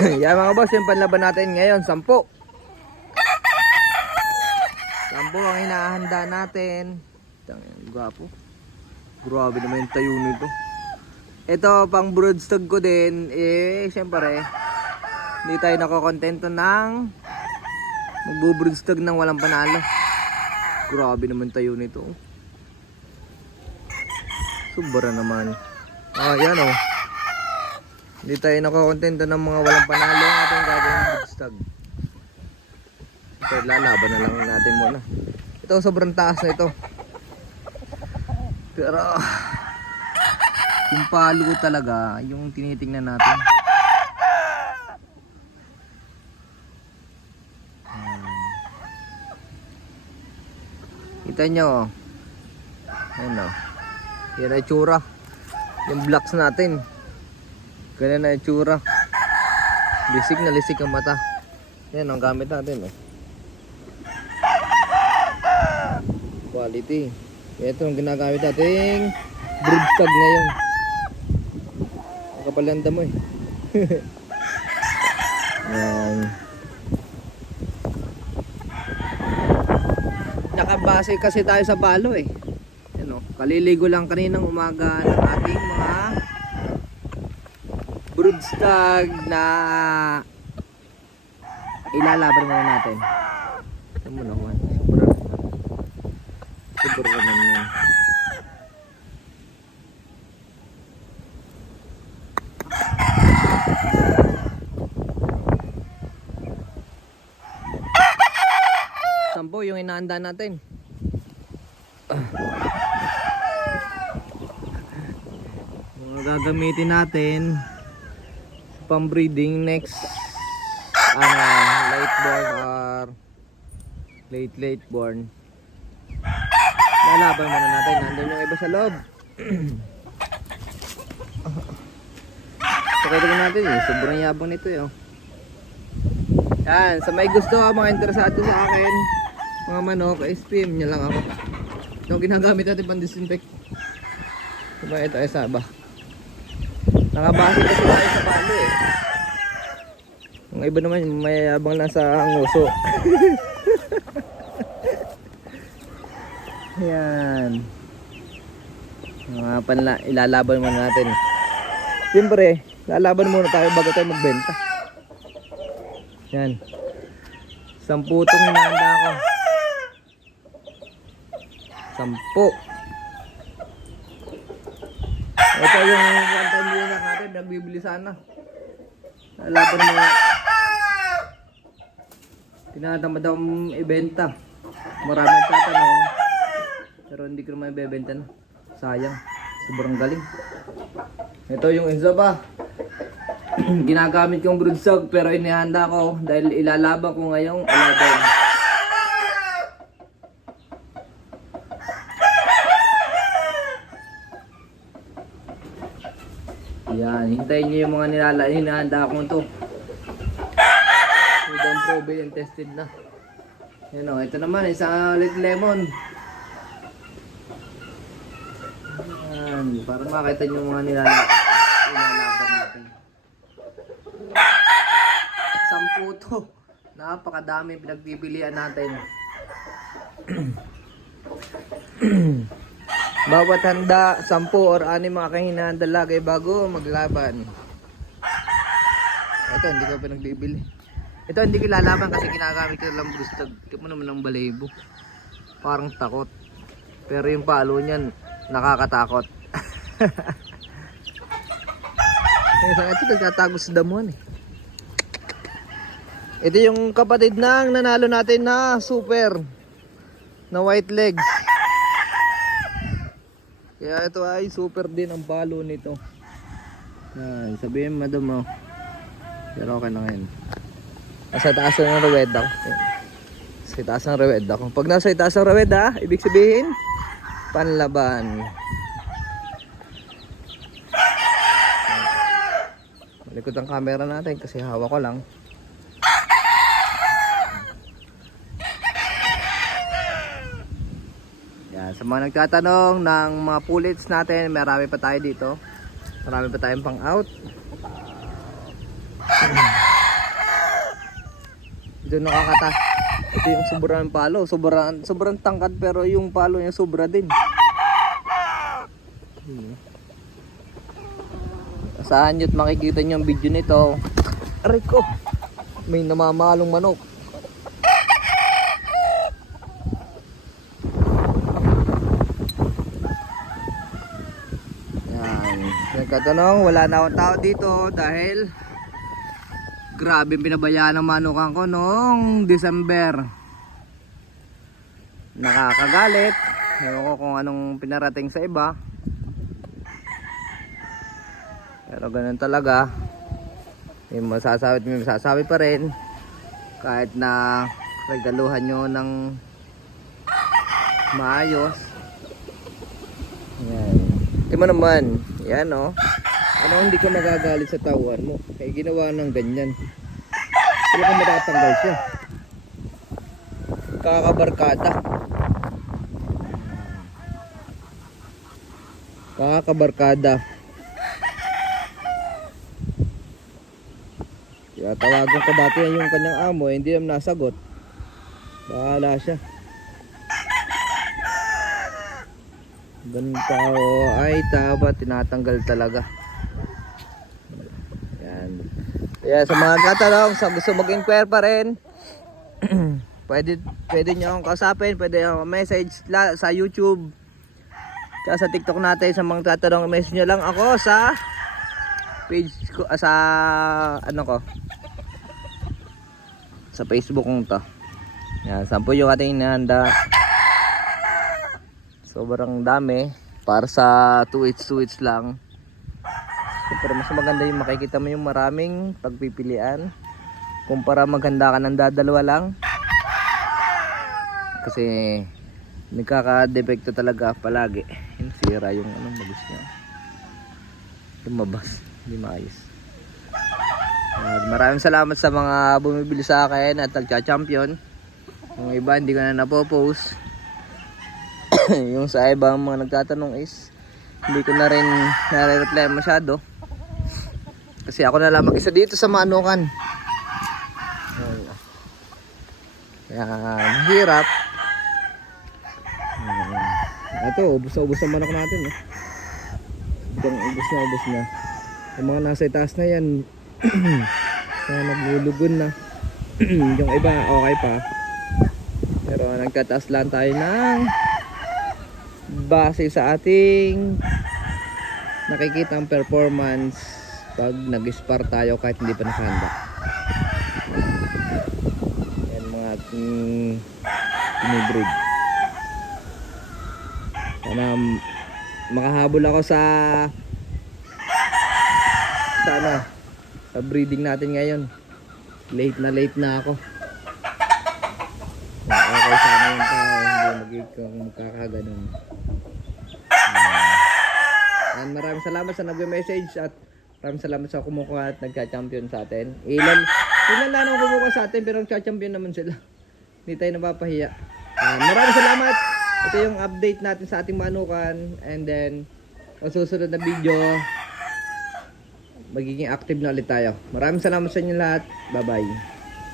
Yan mga boss, yung panlaban natin ngayon, 10. 10 ang hinahanda natin. Gwapo. Grabe naman yung tayo nito. Ito, pang broodstag ko din. Syempre, hindi tayo nakokontento ng magbubroodstag ng walang panalo. Grabe naman tayo nito. Sobra naman. Yan oh. Hindi tayo nakokontento ng mga walang panalo ng ating gagawin broodstag. So, lalaban na lang natin muna. Ito, sobrang taas na ito. Pero yung palo talaga, yung tinitingnan natin. Kita nyo. Ayan o. Yan ay tsura. Yung blocks natin. Ganyan na yung tsura. Lisik na lisik ang mata. Yan ang gamit natin eh. Quality. Ito ang ginagamit nating broodstag ngayon. Kapalanda mo eh. Yan. Nakabase kasi tayo sa palo eh. Yan o. Kaliligo lang kaninang umaga ng ating mga broodstag na ilalaban muna natin. Ito mo naman. Super naman yun. Sampo yung inaanda natin. Mga gagamitin natin pang breeding next late born or late born. Lalaban muna natin. Nandun yung iba sa loob. Pakita ko natin eh. Sobrang yabang nito eh. Yan. Sa may gusto mga interesado sa akin, mga manok, SPM nyo lang ako. Ito ang ginagamit natin pang disinfect. Diba ito ay saba. Nakabase kasi tayo sa palo eh. Ang iba naman may yabang lang sa nguso. Yan. Mga ilalaban muna natin. Siyempre, lalaban muna tayo bago tayo magbenta. Yan. 10 itong hinahanda ko. 10. Ito yung one-time winner natin. Nagbibili sana. Lalaban muna. Tinatamad akong ibenta. Maraming tatanong. Pero hindi ko naman ibebenta na. Sayang. Sobrang galing. Ito yung isa pa. Ginagamit kong broodstag pero inihanda ko dahil ilalaban ko ngayong 11. Yan. Hintayin nyo yung mga hinahanda ko ito. Food and proven and tested na. Yan o. Ito naman. Isang little lemon. Para makita nyo mga nilalaban natin. 10 to. Napakadami pinagpipilian natin. Bawat handa 10 or 6 mga kahinahanda lagay bago maglaban. Ito hindi ko pinagbibili. Ito hindi ko lalaban kasi ginagamit ko lang broodstag. Ito naman ng balahibo. Parang takot. Pero yung palo niyan nakakatakot. Isang ito nagtatago sa damuhan eh. Ito yung kapatid ng nanalo natin na super na white legs. Kaya ito ay super din ang palo nito. Sabihin madam mo. Pero okay na ngayon. Nasa taas ng reweda ko. Sa taas ng reweda ko. Pag nasa taas ng reweda, ibig sabihin panlaban. Malikot ang camera natin kasi hawak ko lang. Yan, sa mga nagtatanong ng mga pullets natin, marami pa tayo dito. Marami pa tayong pang out. Doon nakakata. Ito yung sobrang palo. Sobrang tangkad pero yung palo niya sobra din. Asahan nyo't makikita nyo ang video nito. Aray ko! May namamalong manok. Yan. Nagkatanong, wala na akong tao dito dahil grabe pinabayaan ng manukan ko noong December. Nakakagalit. Ewan ko kung anong pinarating sa iba. Pero ganun talaga. May masasabi pa rin. Kahit na regaluhan nyo ng maayos. Yan. Tingnan mo naman. Yan o. Ano hindi ka magagalit sa tauhan mo? Kaya ginawa ng ganyan. Hindi ka matatanggal siya. Kakabarkada. Kakabarkada. Kaya tawagan ko dati yung kanyang amo, hindi naman nasagot. Bahala siya. Ganun tao ay taba, tinatanggal talaga. Yan. Kaya sa mga katanong, sa gusto mag-inquire pa rin, pwede nyo akong kausapin, pwede nyo message sa YouTube. Kaya sa TikTok natin, sa mga tatanong, message nyo lang ako sa page ko, sa ano ko, sa Facebook kong to. Yan, 10 yung ating inihanda. Sobrang dami para sa 2 each lang. Pero mas maganda yung makikita mo yung maraming pagpipilian kumpara maghanda ka ng dadalawa lang. Kasi nagkaka-depekto talaga palagi. Yung sira yung anong bagis niya. Lumabas, hindi maayos. Maraming salamat sa mga bumibili sa akin at nagcha-champion. Yung iba hindi ko na napopost. Yung sa ibang mga nagtatanong is hindi ko na rin nare-reply masyado. Kasi ako na lang mag-isa dito sa manukan. Kaya mahirap. Ito, ubos ang manok natin. Ubos na. Yung mga nasa itaas na yan, naglulugon na. Yung iba okay pa, pero nagtataas lang tayo ng base sa ating nakikita ang performance pag nag-spar tayo kahit hindi pa nakahanda. Yan mga ating binibreed. Sana makahabol ako sa breeding natin ngayon. Late na ako. Okay sana yung tao, hindi magkakaganon. Maraming salamat sa nag-message at maraming salamat sa kumukuha at nagka-champion sa atin. Ilan lang ang kumukuha sa atin pero nagka-champion naman sila. Hindi tayo napapahiya. Maraming salamat. Ito yung update natin sa ating manukan, and then sa susunod na video magiging active na ulit tayo. Maraming salamat sa inyo lahat. Bye bye.